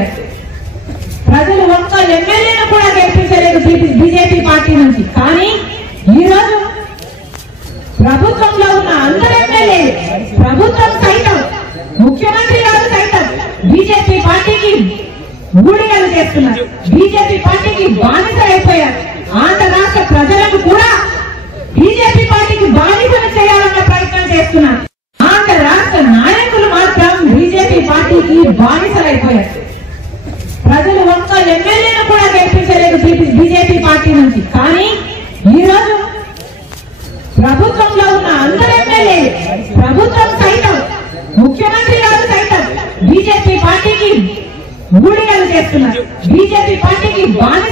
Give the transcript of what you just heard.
అయిపోయారు. ప్రజలు ఒక్క ఎమ్మెల్యేను కూడా గెలిపించలేదు బీజేపీ పార్టీ నుంచి. కానీ ఈరోజు ప్రభుత్వంలో ఉన్న అందరు ఎమ్మెల్యేలు, ప్రభుత్వం సైతం, ముఖ్యమంత్రి గారు సైతం బీజేపీ పార్టీకి ఊడిగలు చేస్తున్నారు, బీజేపీ పార్టీకి బానిస అయిపోయారు. ఆంధ్ర రాష్ట్ర ప్రజలను కూడా బీజేపీ పార్టీకి బానిసలు చేయాలన్న ప్రయత్నం చేస్తున్నారు. ఆంధ్ర రాష్ట్ర నాయకులు మాత్రం బీజేపీ పార్టీకి బానిసలైపోయారు. ప్రజలు ఒక్క ఎమ్మెల్యేను కూడా గెలిపించలేదు బీజేపీ పార్టీ నుంచి. కానీ ఈరోజు ప్రభుత్వంలో ఉన్న అందరు ఎమ్మెల్యేలు, ప్రభుత్వం సైతం, ముఖ్యమంత్రి గారు సైతం బీజేపీ పార్టీకి ఊడిగలు చేస్తున్నారు, బీజేపీ పార్టీకి బానిస